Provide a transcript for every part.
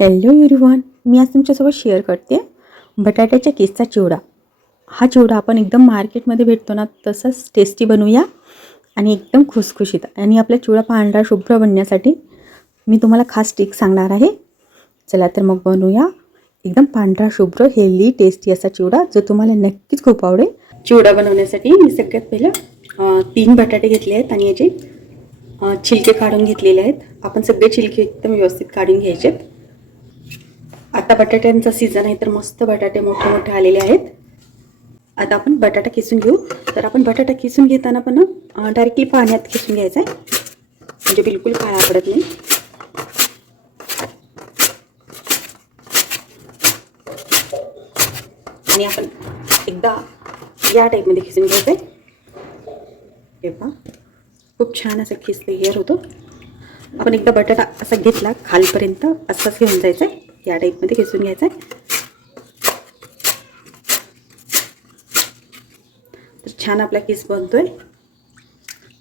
Hello everyone मी आज तुमच्यासोबत share करते बटाट्याच्या केसचा चिवडा. हा चिवडा आपण एकदम मार्केटमध्ये भेटतो ना तसंच टेस्टी बनवूया आणि एकदम खुसखुशीत. आणि आपला चिवडा पांढरा शुभ्र बनण्यासाठी मी तुम्हाला खास टिक सांगणार आहे. चला तर मग बनवूया. एकदम पांढरा शुभ्र हेल्दी टेस्टी असा चिवडा जो तुम्हाला नक्कीच खूप आवडेल. चिवडा बनवण्यासाठी मी सगळ्यात पहिलं तीन बटाटे घेतले आहेत आणि याचे छिलके काढून घेतलेले आहेत. आपण सगळे छिलके एकदम व्यवस्थित काढून घ्यायचे आहेत आता बटाट्यांचा सीझन आहे तर मस्त बटाटे मोठे मोठे आलेले आहेत. आता आपण बटाटा किसून घेऊ. तर आपण बटाटा किसून घेताना पण डायरेक्टली पाण्यात किसून घ्यायचा आहे. म्हणजे बिलकुल काळा पडत नाही. आणि आपण एकदा या टाईपमध्ये खिसून घ्यायचं आहे. पहा. खूप छान असं खिस हेअर होतो. आपण एकदा बटाटा असा घेतला खालपर्यंत असाच घेऊन जायचं आहे. या टाईपमध्ये खिसून घ्यायचं आहे तर छान आपला किस बनतोय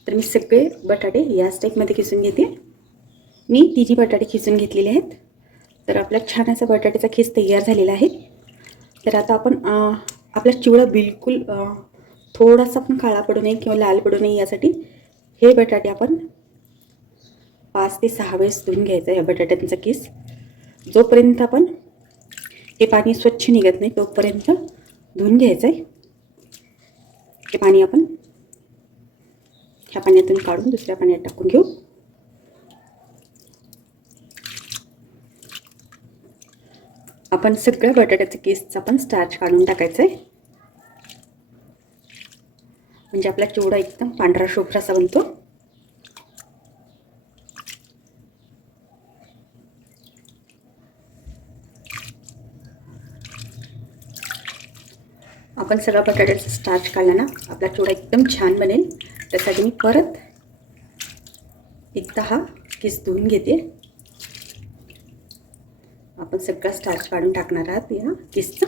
तर मी सगळे बटाटे याच टाईपमध्ये खिसून घेते. मी तिन्ही बटाटे खिसून घेतलेले आहेत. तर आपला छान असा बटाट्याचा खिस तयार झालेला आहे. तर आता आपण आपला चिवडा बिलकुल थोडासा पण काळा पडू नये किंवा लाल पडू नये यासाठी हे बटाटे आपण पाच ते सहा वेळेस धुवून घ्यायचं आहे बटाट्यांचा किस जोपर्यंत आपण हे पाणी स्वच्छ निघत नाही तोपर्यंत धुवून घ्यायचं आहे हे पाणी आपण ह्या पाण्यातून काढून दुसऱ्या पाण्यात टाकून घेऊ. आपण सगळ्या बटाट्याचं केसचा पण स्टार्च काढून टाकायचं आहे म्हणजे आपला चिवडा एकदम पांढरा शुभ्र असा बनतो. आपण सगळा बटाट्याचा स्टार्च काढला ना आपला चिवडा एकदम छान बनेल. त्यासाठी मी परत एकदा हा किस धुवून घेते. आपण सगळा स्टार्च काढून टाकणार आहात या किसचा.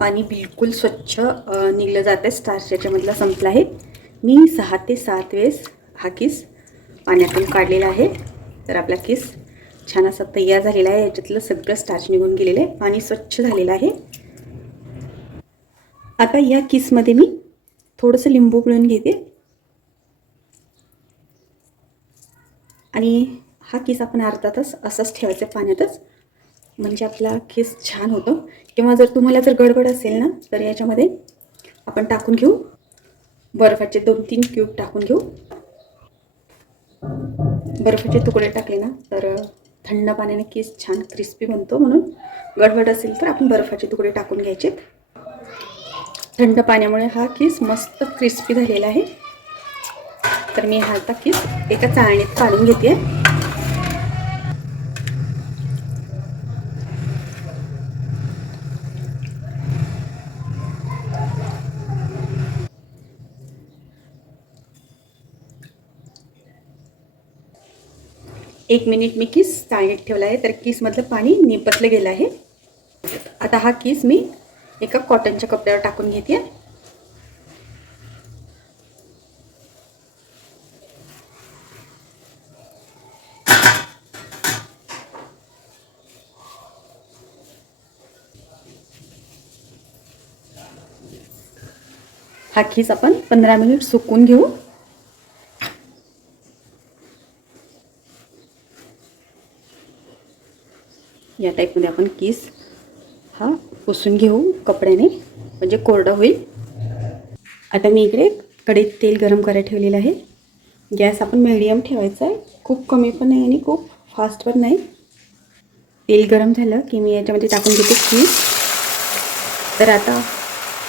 पाणी बिलकुल स्वच्छ निघलं जातं आहे स्टार्च याच्यामधला संपला आहे. मी सहा ते सात वेळेस हा किस पाण्यातून काढलेला आहे. तर आपला केस छान असा तयार झालेला आहे. याच्यातलं सगळं स्टार्च निघून गेलेलं आहे. पाणी स्वच्छ झालेलं आहे. आता या किसमध्ये मी थोडंसं लिंबू पिळून घेते. आणि हा किस आपण अर्धा तास असाच ठेवायचा पाण्यातच. म्हणजे आपला केस छान होतो. किंवा जर तुम्हाला जर गडबड असेल ना तर याच्यामध्ये आपण टाकून घेऊ. बर्फाचे दोन तीन क्यूब टाकून घेऊ. बर्फाचे तुकडे टाकले ना तर थंड पाण्याने केस छान क्रिस्पी बनतो म्हणून. गडबड असेल तर आपण बर्फाचे तुकडे टाकून घ्यायचे. थंड पाण्यामुळे हा केस मस्त क्रिस्पी झालेला आहे. तर मी हा आता केस एका चाळणीत काढून घेते. एक मिनिट मी किस चाळणीत ठेवला आहे. तर किसमधलं पाणी निपतलं गेलं आहे. आता हा किस मी एका कॉटनच्या कपड्यावर टाकून घेते. हा खीस आपण पंधरा मिनिट सुकून घेऊ. या टाईपमध्ये आपण केस हा पुसून घेऊ कपड्याने म्हणजे कोरडा होईल. आता मी इकडे कढईत तेल गरम करायला ठेवलेलं आहे. गॅस आपण मिडियम ठेवायचा आहे. खूप कमी पण नाही आणि खूप फास्ट पण नाही. तेल गरम झालं की मी याच्यामध्ये टाकून घेते कीस तर आता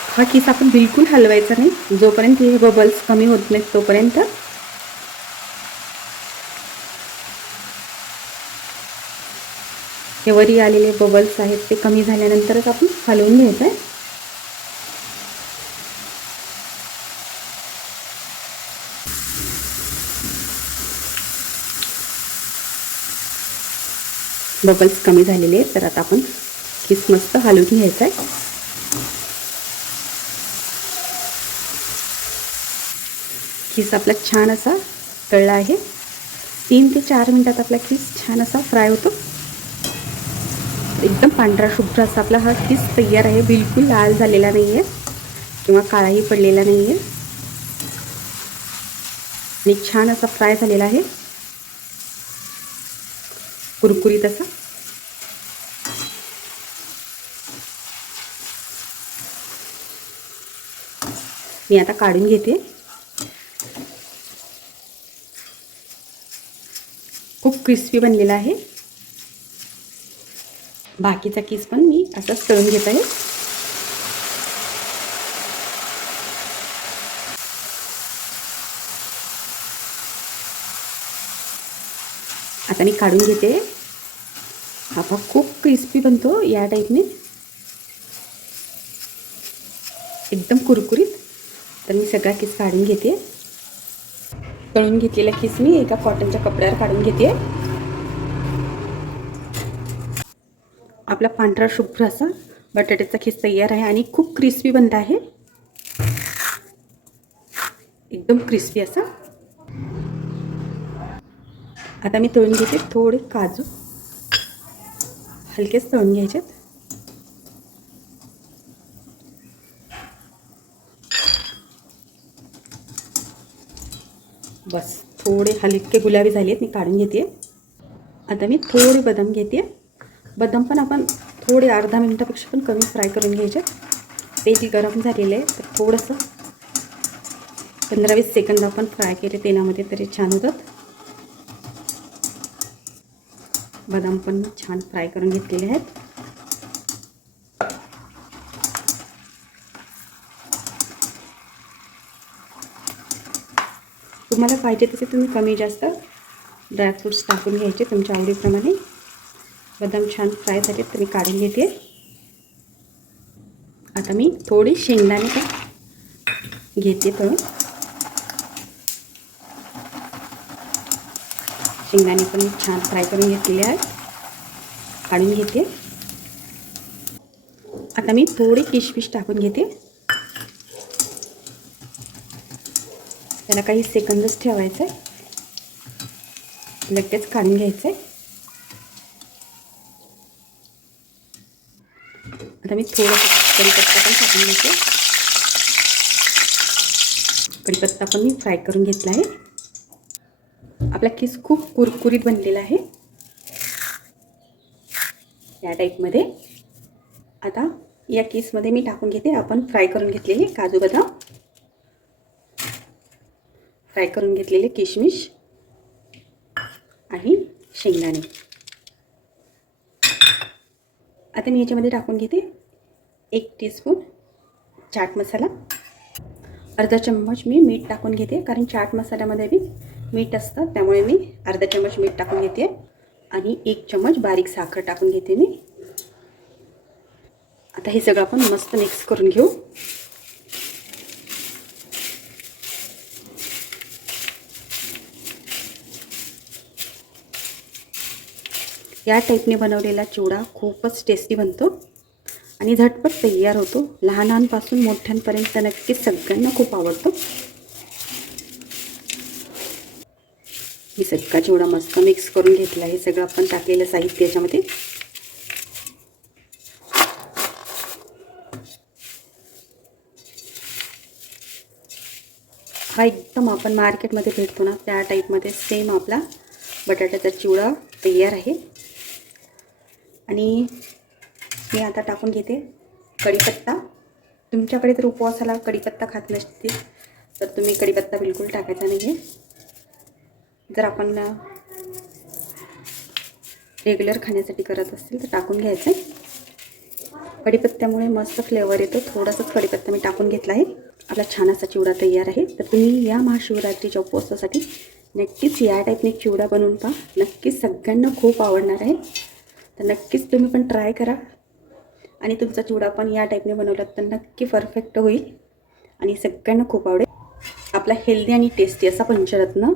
हा किस आपण बिलकुल हलवायचा नाही. जोपर्यंत हे बबल्स कमी होत नाहीत तोपर्यंत हे वरी आलेले बबल्स आहेत ते कमी झाल्यानंतरच आपण हलवून घ्यायचं आहे. बबल्स कमी झालेले आहेत तर आता आपण किस मस्त हलवून घ्यायचा आहे. किस आपला छान असा तळला आहे. तीन ते चार मिनटात आपला किस छान असा फ्राय होतो. एकदम पांढरा शुभ्र असा आपला हा किस तयार आहे. बिलकुल लाल झालेला नाही आहे किंवा काळाही पडलेला नाही आहे आणि छान असा फ्राय झालेला आहे. कुरकुरीत असा. मी आता काढून घेते. खूप क्रिस्पी बनलेला आहे. बाकीचा किस पण मी असाच तळून घेत आहे. आता मी काढून घेते. हा खूप क्रिस्पी बनतो या टाईपने एकदम कुरकुरीत. तर मी सगळा किस काढून घेते. तळून घेतलेला किस मी एका कॉटनच्या कपड्यावर काढून घेते. आपला पांढरा शुभ्र असा बटाट्याचा खीस तयार आहे आणि खूप क्रिस्पी बनला आहे. एकदम क्रिस्पी असा. आता मी तळून घेते थोडे काजू. हलकेच तळून घ्यायचेत. बस थोडे हलके गुलाबी झाले आहेत मी काढून घेते. आता मी थोडे बदाम घेते. बदाम पण आपण थोडे अर्धा मिनटापेक्षा पण कमी फ्राय करून घ्यायचे. तेल गरम झालेलं आहे तर थोडंसं पंधरा वीस सेकंद आपण फ्राय केले तेलामध्ये तरी छान होतात. बदाम पण छान फ्राय करून घेतलेले आहेत. तुम्हाला पाहिजे तसे तुम्ही कमी जास्त ड्रायफ्रूट्स टाकून घ्यायचे तुमच्या आवडीप्रमाणे. बदाम छान फ्राय झाले तर मी काढून घेते. आता मी थोडी शेंगदाणे पण घेते पण. शेंगदाणे पण छान फ्राय करून घेतलेले आहेत. काढून घेते. आता मी थोडी किशमिश टाकून घेते. त्याला काही सेकंदच ठेवायचं आहे लगेच काढून घ्यायचं आहे आता मी थोडंसं कढीपत्ता पण टाकून घेते. कढीपत्ता पण मी फ्राय करून घेतला आहे. आपला केस खूप कुरकुरीत बनलेला आहे. या टाईपमध्ये आता या केसमध्ये मी टाकून घेते. आपण फ्राय करून घेतलेले काजू बदाम. फ्राय करून घेतलेले किशमिश आणि शेंगदाणे. आता मी याच्यामध्ये टाकून घेते. एक टीस्पून चाट मसाला अर्धा चम्मच मी मीठ टाकून घेते कारण चाट मसाल्यामध्ये बी मीठ असतं त्यामुळे मी अर्धा चम्मच मीठ टाकून घेते आणि एक चम्मच बारीक साखर टाकून घेते मी. आता हे सगळं आपण मस्त मिक्स करून घेऊ. या टाईपने बनवलेला चिवडा खूपच टेस्टी बनतो. आणि झटपट तयार होतो. लहानांपासून मोठ्यांपर्यंत नक्कीच सगळ्यांना खूप आवडतो. मी सगळा चिवडा मस्त मिक्स करून घेतला हे सगळं आपण टाकलेलं साहित्य याच्यामध्ये. हा एकदम आपण मार्केटमध्ये भेटतो ना त्या टाईपमध्ये सेम आपला बटाट्याचा चिवडा तयार आहे. आणि मी आता टाकून घेते कढीपत्ता. तुमच्याकडे तर उपवासाला कढीपत्ता खात नसते तर तुम्ही कढीपत्ता बिलकुल टाकायचा नाही आहे जर आपण रेग्युलर खाण्यासाठी करत असतील तर टाकून घ्यायचं. आहे कढीपत्त्यामुळे मस्त फ्लेवर येतो. थोडासाच कढीपत्ता मी टाकून घेतला आहे. आपला छान असा चिवडा तयार आहे. तर तुम्ही या महाशिवरात्रीच्या उपवासासाठी नक्कीच या टाईपने चिवडा बनवून पहा. नक्कीच सगळ्यांना खूप आवडणार आहे. तर नक्कीच तुम्ही पण ट्राय करा. आणि तुमचा चिवडा पण या टाईपने बनवला तर नक्की परफेक्ट होईल. आणि सगळ्यांना खूप आवडेल. आपला हेल्दी आणि टेस्टी असा पंचरत्न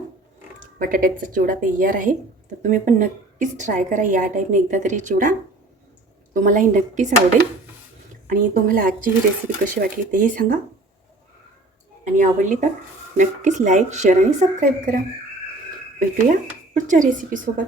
बटाट्याचा चिवडा तयार आहे. तर तुम्ही पण नक्कीच ट्राय करा या टाईपने एकदा तरी चिवडा. तुम्हालाही नक्कीच आवडेल. आणि तुम्हाला आजची ही रेसिपी कशी वाटली तेही सांगा. आणि आवडली तर नक्कीच लाईक शेअर आणि सबस्क्राईब करा. भेटूया पुढच्या रेसिपीसोबत